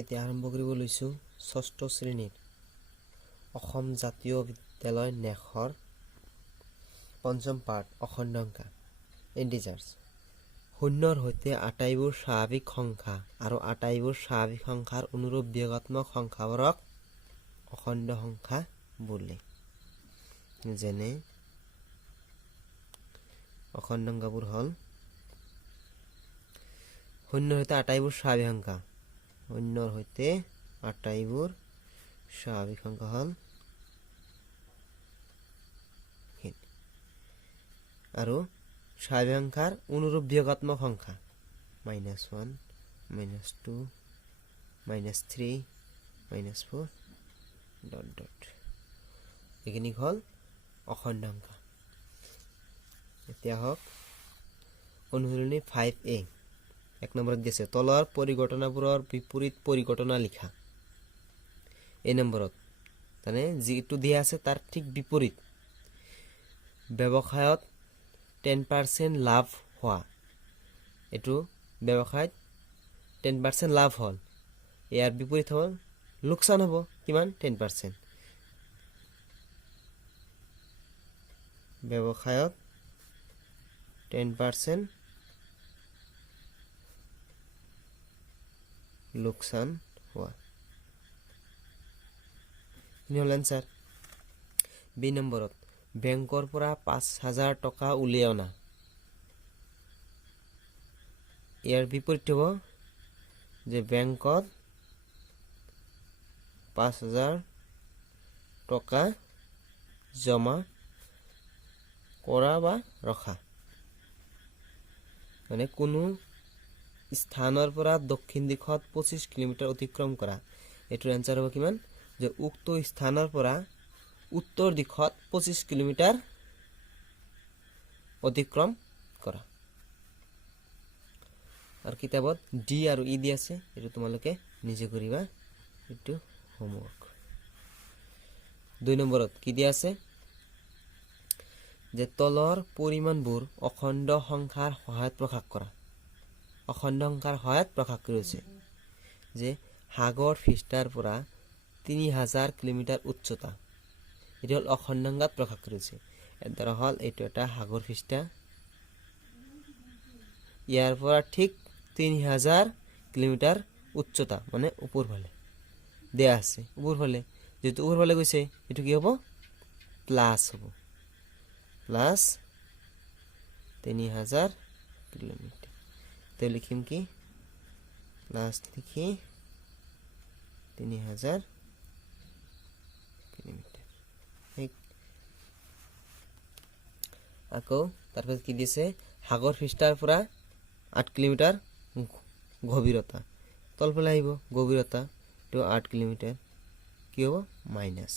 এতিয়া আৰম্ভ কৰিব লৈছোঁ ষষ্ঠ শ্ৰেণীৰ অসম জাতীয় বিদ্যালয় নেখৰ পঞ্চম পাঠ অখণ্ড সংখ্যা ইণ্টিজাৰ্ছ। শূন্যৰ সৈতে আটাইবোৰ স্বাভাৱিক সংখ্যা আৰু আটাইবোৰ স্বাভাৱিক সংখ্যাৰ অনুৰূপ বিয়োগাত্মক সংখ্যাবোৰক অখণ্ড সংখ্যা বোলে। যেনে অখণ্ড সংখ্যাবোৰ হ'ল শূন্যৰ সৈতে আটাইবোৰ স্বাভাৱিক সংখ্যা, শূন্যৰ সৈতে আটাইবোৰ স্বাভাৱিক সংখ্যা হ'ল আৰু স্বাভাৱিক সংখ্যাৰ অনুৰূপ বিয়োগাত্মক সংখ্যা -1, -2, -3, -4 ... এইখিনি হ'ল অখণ্ড সংখ্যা। এতিয়া হওক অনুশীলনী 5A 1 নম্বৰত দিছে তলৰ পৰিঘটনাবোৰৰ বিপৰীত পৰিঘটনা লিখা। এই নম্বৰত মানে যিটো দিয়া আছে তাৰ ঠিক বিপৰীত ব্যৱসায়ত 10% লাভ হোৱা, এইটো ব্যৱসায়ত 10% লাভ হ'ল, ইয়াৰ বিপৰীত হ'ল লোকচান হ'ব কিমান 10%। ব্যৱসায়ত 10% লোকচান হোৱা হ'ল এনসাৰ। বি নম্বৰত বেংকৰ পৰা 5,000 টকা উলিয়াই অনা, ইয়াৰ বিপৰীত হ'ব যে বেংকত 5,000 টকা জমা কৰা বা ৰখা, মানে কোনো স্থানৰ পৰা দক্ষিণ দিশত 25 কিলোমিটাৰ অতিক্ৰম কৰা। এইটোৰ এনসাৰ হ'ব কিমান যে উক্ত স্থানৰ পৰা উত্তৰ দিশত 25 কিলোমিটাৰ অতিক্ৰম কৰা। আৰু কিতাপত ডি আৰু ই দি আছে, এইটো তোমালোকে নিজে কৰিবা, এইটো হোমৱৰ্ক। 2 নম্বৰত কি দিয়া আছে যে তলৰ পৰিমাণবোৰ অখণ্ড সংখ্যাৰ সহায়ত প্ৰকাশ কৰা। অখণ্ড সংখ্যাৰ সহায়ত প্ৰকাশ কৰিছে যে সাগৰ পৃষ্ঠাৰ পৰা 3,000 কিলোমিটাৰ উচ্চতা, এইটো হ'ল অখণ্ড সংখ্যাত প্ৰকাশ কৰিছে। ধৰা হ'ল এইটো এটা সাগৰ পৃষ্ঠা, ইয়াৰ পৰা ঠিক 3,000 কিলোমিটাৰ উচ্চতা মানে ওপৰ ফালে দিয়া আছে। ওপৰ ফালে যেহেতু ওপৰ ফালে গৈছে এইটো কি হ'ব প্লাছ হ'ব, প্লাছ 3,000 কিলোমিটাৰ। তো লিখিম কি প্লাছ লিখি 3,000 কিলোমিটাৰ। আকৌ তাৰপিছত কি দিছে সাগৰ পৃষ্ঠাৰ পৰা 8 কিলোমিটাৰ গভীৰতা, তলফালে আহিব গভীৰতা এইটো 8 কিলোমিটাৰ, কি হ'ব মাইনাছ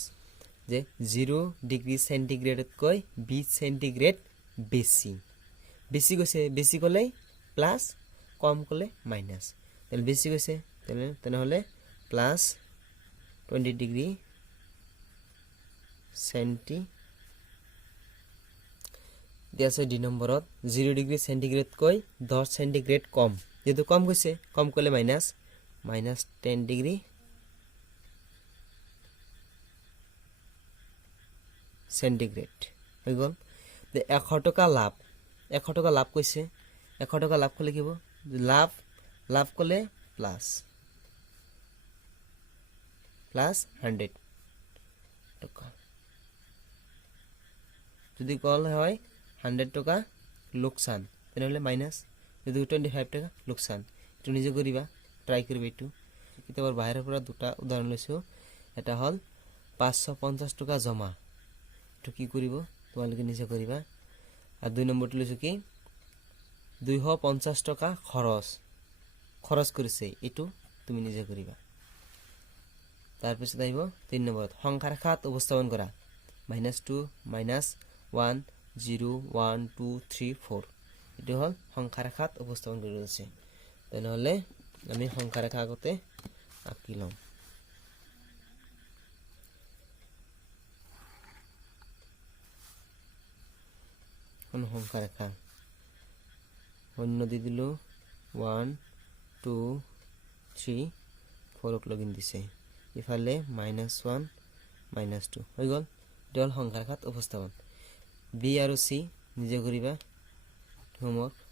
যে 0 ডিগ্ৰী চেণ্টিগ্ৰেডতকৈ 20 চেণ্টিগ্ৰেড বেছি, বেছি গৈছে, বেছি ক'লে প্লাছ, কম ক'লে মাইনাছ। তেনে বেছি গৈছে তেনেহ'লে প্লাছ 20 ডিগ্ৰী চেণ্টি দিয়া আছে। 2 নম্বৰত 0 ডিগ্ৰী চেণ্টিগ্ৰেডতকৈ 10 চেণ্টিগ্ৰেড কম, যেহেতু কম গৈছে কম ক'লে মাইনাছ, -10 ডিগ্ৰী চেণ্টিগ্ৰেড হৈ গ'ল। 100 টকা লাভ, 100 টকা লাভ কৈছে, 100 টকা লাভ ক'লে কি হ'ব লাভ, লাভ ক'লে প্লাছ 100 টকা, যদি ক'লে হয় 100 টকা লোকচান তেনেহ'লে মাইনাছ, যদি 25 টকা লোকচান। এইটো নিজে কৰিবা, ট্ৰাই কৰিবা। এইটো কিতাপৰ বাহিৰৰ পৰা দুটা উদাহৰণ লৈছোঁ। এটা হ'ল 550 টকা জমা, এইটো কি কৰিব তোমালোকে নিজে কৰিবা। আৰু 2 নম্বৰটো লৈছোঁ কি 250 টকা খৰচ কৰিছে, এইটো তুমি নিজে কৰিবা। তাৰপিছত আহিব 3 নম্বৰত সংখ্যা ৰেখাত উপস্থাপন কৰা -2, -1, 0, 1, 2, 3, 4, এইটো হ'ল সংখ্যা ৰেখাত উপস্থাপন কৰি আছে। তেনেহ'লে আমি সংখ্যা ৰেখা আগতে আঁকি লওঁ। সংখ্যা ৰেখা শূন্য দি দিলোঁ 1, 2, 3, 4ক লগইন দিছে ইফালে -1 -2 হৈ গল এটা হল সংখ্যাৰ ঘাত উপস্থাপন বি আৰু সি নিজে কৰিবা হোমৱৰ্ক